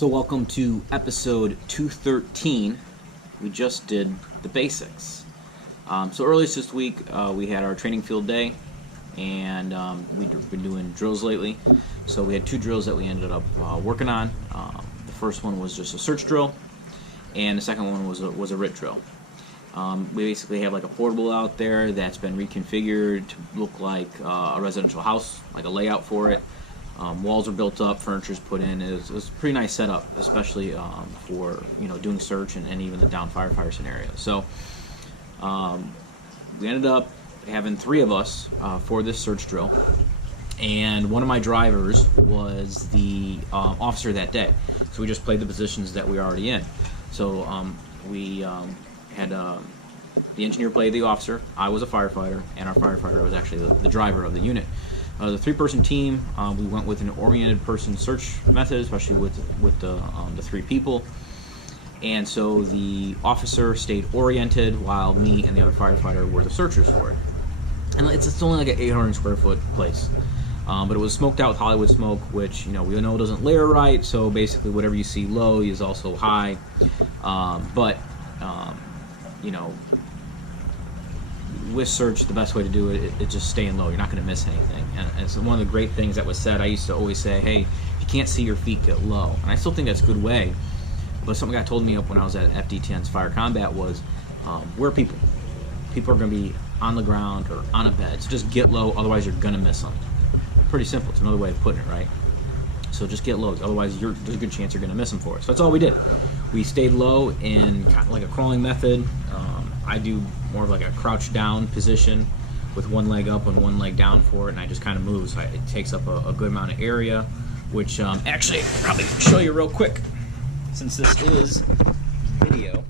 So welcome to episode 213. We just did the basics. So earlier this week, we had our training field day, and we've been doing drills lately. So we had two drills that we ended up working on. The first one was just a search drill, and the second one was a RIT drill. We basically have like a portable out there that's been reconfigured to look like a residential house, like a layout for it. Walls are built up, furniture's put in. It was a pretty nice setup, especially for doing search and even the down firefighter scenario. So we ended up having three of us for this search drill, and one of my drivers was the officer that day. So we just played the positions that we were already in. So we had the engineer play the officer, I was a firefighter, and our firefighter was actually the driver of the unit. The three-person team, we went with an oriented person search method, especially with the three people. And so the officer stayed oriented while me and the other firefighter were the searchers for it. And it's only like an 800 square foot place. But it was smoked out with Hollywood smoke, which we know doesn't layer right, so basically whatever you see low is also high. With search, the best way to do it is just staying low. You're not going to miss anything. And so one of the great things that was said, I used to always say, hey, if you can't see your feet, get low. And I still think that's a good way. But something that told me up when I was at FD10's Fire Combat was, where people are going to be on the ground or on a bed. So just get low, otherwise you're going to miss them. Pretty simple. It's another way of putting it, right? So just get low, otherwise there's a good chance you're going to miss them for it. So that's all we did. We stayed low in kind of like a crawling method. I do more of like a crouch down position with one leg up and one leg down for it, and I just kind of move. So it takes up a good amount of area, which actually I'll probably show you real quick since this is video.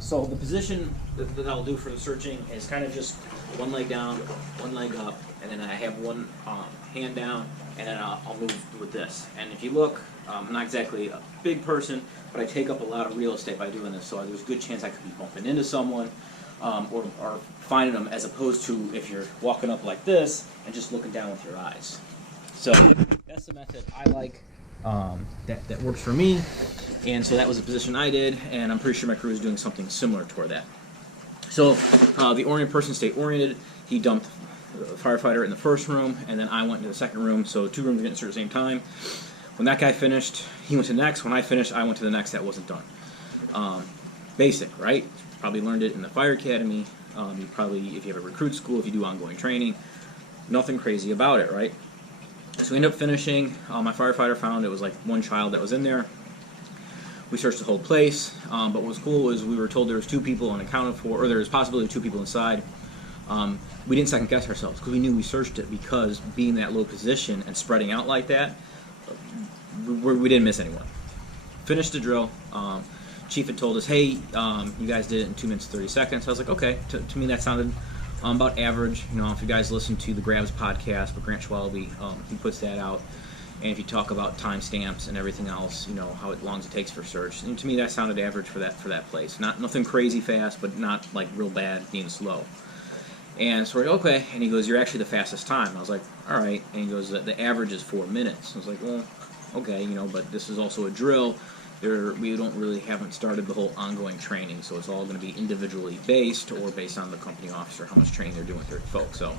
So the position that I'll do for the searching is kind of just one leg down, one leg up, and then I have one hand down, and then I'll move with this. And if you look, I'm not exactly a big person, but I take up a lot of real estate by doing this, so there's a good chance I could be bumping into someone or finding them, as opposed to if you're walking up like this and just looking down with your eyes. So that's the method I like. That works for me, and so that was the position I did, and I'm pretty sure my crew is doing something similar toward that. So the oriented person stayed oriented. He dumped the firefighter in the first room, and then I went into the second room, so two rooms were getting searched at the same time. When that guy finished, he went to the next. When I finished, I went to the next that wasn't done. Basic, right? Probably learned it in the fire academy. You probably, if you have a recruit school, if you do ongoing training, nothing crazy about it, right? So we ended up finishing. My firefighter found it was like one child that was in there. We searched the whole place, but what was cool was we were told there was two people unaccounted for, or there was possibility of two people inside. We didn't second guess ourselves because we knew we searched it, because being that low position and spreading out like that, we didn't miss anyone. Finished the drill. Chief had told us, hey, you guys did it in 2 minutes 30 seconds. I was like, okay. To me that sounded about average. If you guys listen to the Grabs podcast with Grant Schwalbe, he puts that out. And if you talk about timestamps and everything else, how long it takes for search. And to me that sounded average for that place. Nothing crazy fast, but not like real bad being slow. And so we're like, okay. And he goes, you're actually the fastest time. I was like, all right. And he goes, the average is 4 minutes. I was like, well, okay, but this is also a drill. We haven't started the whole ongoing training, so it's all going to be individually based or based on the company officer, how much training they're doing with their folks. So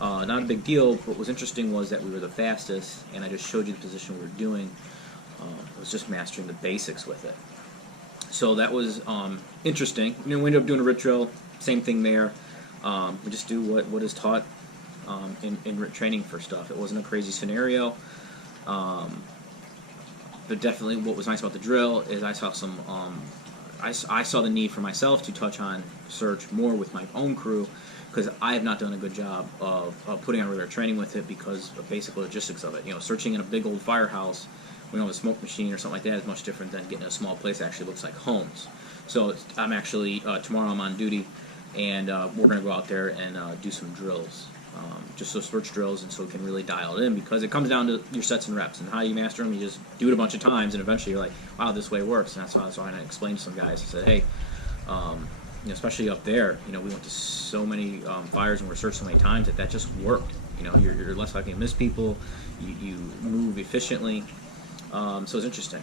not a big deal. What was interesting was that we were the fastest, and I just showed you the position we were doing. It was just mastering the basics with it. So that was interesting. We ended up doing a RIT drill, same thing there. We just do what is taught in RIT training for stuff. It wasn't a crazy scenario. But definitely what was nice about the drill is I saw some, I saw the need for myself to touch on search more with my own crew, because I have not done a good job of putting on regular training with it because of basic logistics of it. Searching in a big old firehouse, a smoke machine or something like that is much different than getting a small place that actually looks like homes. So I'm actually, tomorrow I'm on duty, and we're going to go out there and do some drills. Just those search drills, and so we can really dial it in, because it comes down to your sets and reps and how you master them. You just do it a bunch of times, and eventually you're like, wow, this way works. And that's why I was trying to explain to some guys. I said, hey, especially up there, we went to so many fires and we're searched so many times that just worked. You're less likely to miss people. You move efficiently. So it's interesting.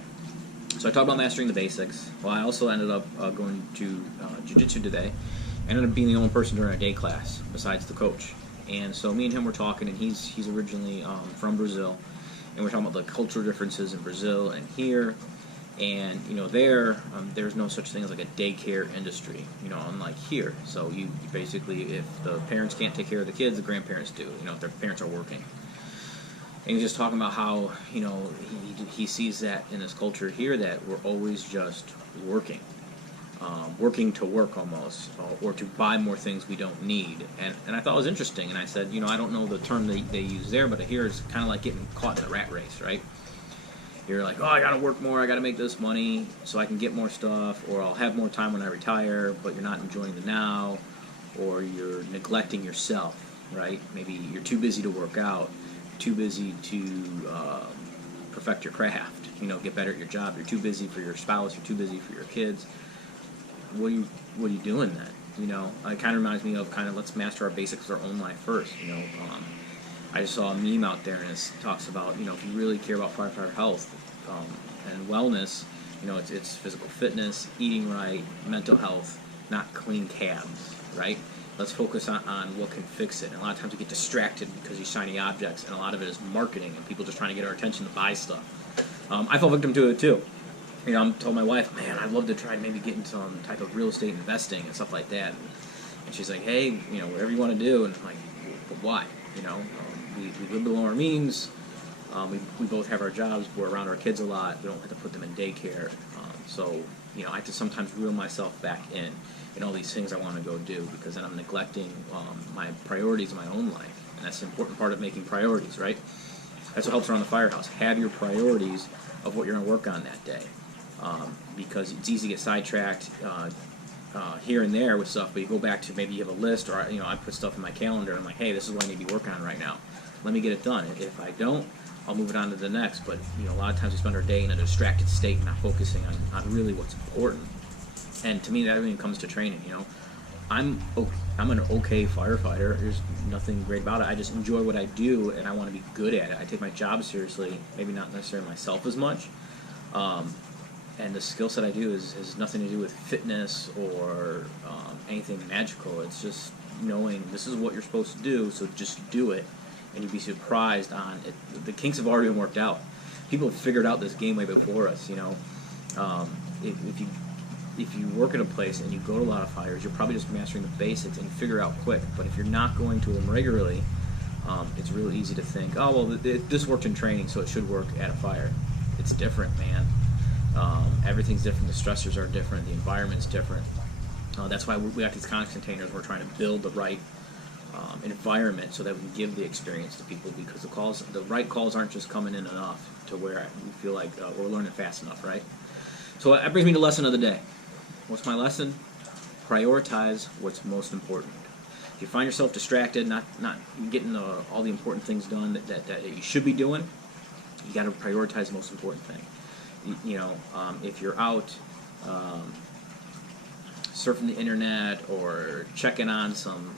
So I talked about mastering the basics. Well, I also ended up going to Jiu Jitsu today. I ended up being the only person during a day class besides the coach. And so me and him were talking, and he's originally from Brazil, and we're talking about the cultural differences in Brazil and here. And there's no such thing as like a daycare industry, unlike here. So you basically, if the parents can't take care of the kids, the grandparents do. If their parents are working. And he's just talking about how he sees that in this culture here that we're always just working to work almost, or to buy more things we don't need. And I thought it was interesting. And I said, I don't know the term they use there, but here it's kind of like getting caught in the rat race, right? You're like, oh, I got to work more, I got to make this money so I can get more stuff, or I'll have more time when I retire, but you're not enjoying the now, or you're neglecting yourself, right? Maybe you're too busy to work out, too busy to perfect your craft, get better at your job. You're too busy for your spouse, you're too busy for your kids. What are you doing then? It kind of reminds me of let's master our basics of our own life first. I just saw a meme out there, and it talks about, if you really care about firefighter health and wellness, it's physical fitness, eating right, mental health, not clean cabs, right? Let's focus on what can fix it. And a lot of times we get distracted because these shiny objects, and a lot of it is marketing and people just trying to get our attention to buy stuff. I fell victim to it too. I told my wife, man, I'd love to try and maybe get into some type of real estate investing and stuff like that. And she's like, hey, whatever you want to do. And I'm like, but why? We live below our means. We both have our jobs. We're around our kids a lot. We don't have to put them in daycare. So I have to sometimes reel myself back in all these things I want to go do, because then I'm neglecting my priorities in my own life. And that's the important part of making priorities, right? That's what helps around the firehouse. Have your priorities of what you're going to work on that day. Because it's easy to get sidetracked here and there with stuff, but you go back to maybe you have a list, or I put stuff in my calendar, and I'm like, hey, this is what I need to be working on right now. Let me get it done. If I don't, I'll move it on to the next. But a lot of times we spend our day in a distracted state, not focusing on really what's important. And to me, that even comes to training. I'm an okay firefighter. There's nothing great about it. I just enjoy what I do, and I want to be good at it. I take my job seriously, maybe not necessarily myself as much. And the skill set I do has nothing to do with fitness or anything magical. It's just knowing this is what you're supposed to do, so just do it, and you'd be surprised on it. The kinks have already been worked out. People have figured out this game way before us. If you work at a place and you go to a lot of fires, you're probably just mastering the basics and you figure out quick. But if you're not going to them regularly, it's really easy to think, oh, well, this worked in training, so it should work at a fire. It's different, man. Everything's different. The stressors are different. The environment's different. That's why we have these contact containers. We're trying to build the right environment so that we can give the experience to people, because the right calls aren't just coming in enough to where we feel like we're learning fast enough, right? So that brings me to the lesson of the day. What's my lesson? Prioritize what's most important. If you find yourself distracted, not getting all the important things done that you should be doing, you got to prioritize the most important thing. If you're out surfing the internet or checking on some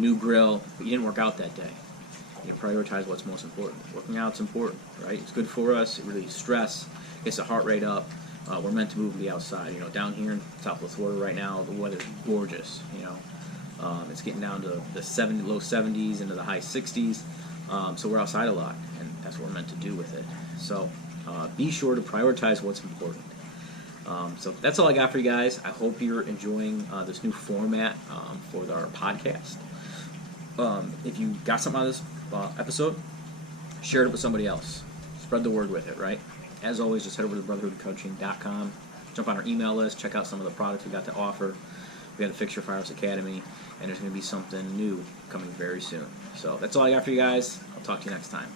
new grill, but you didn't work out that day, you can prioritize what's most important. Working out's important, right? It's good for us. It relieves stress, gets the heart rate up. We're meant to move and be outside. Down here in Southwest Florida right now, the weather's gorgeous. It's getting down to the low 70s into the high 60s. So we're outside a lot, and that's what we're meant to do with it. So be sure to prioritize what's important. So that's all I got for you guys. I hope you're enjoying this new format for our podcast. If you got something out of this episode, share it with somebody else. Spread the word with it, right? As always, just head over to brotherhoodcoaching.com. Jump on our email list. Check out some of the products we got to offer. We got the Fix Your Firehouse Academy, and there's going to be something new coming very soon. So that's all I got for you guys. I'll talk to you next time.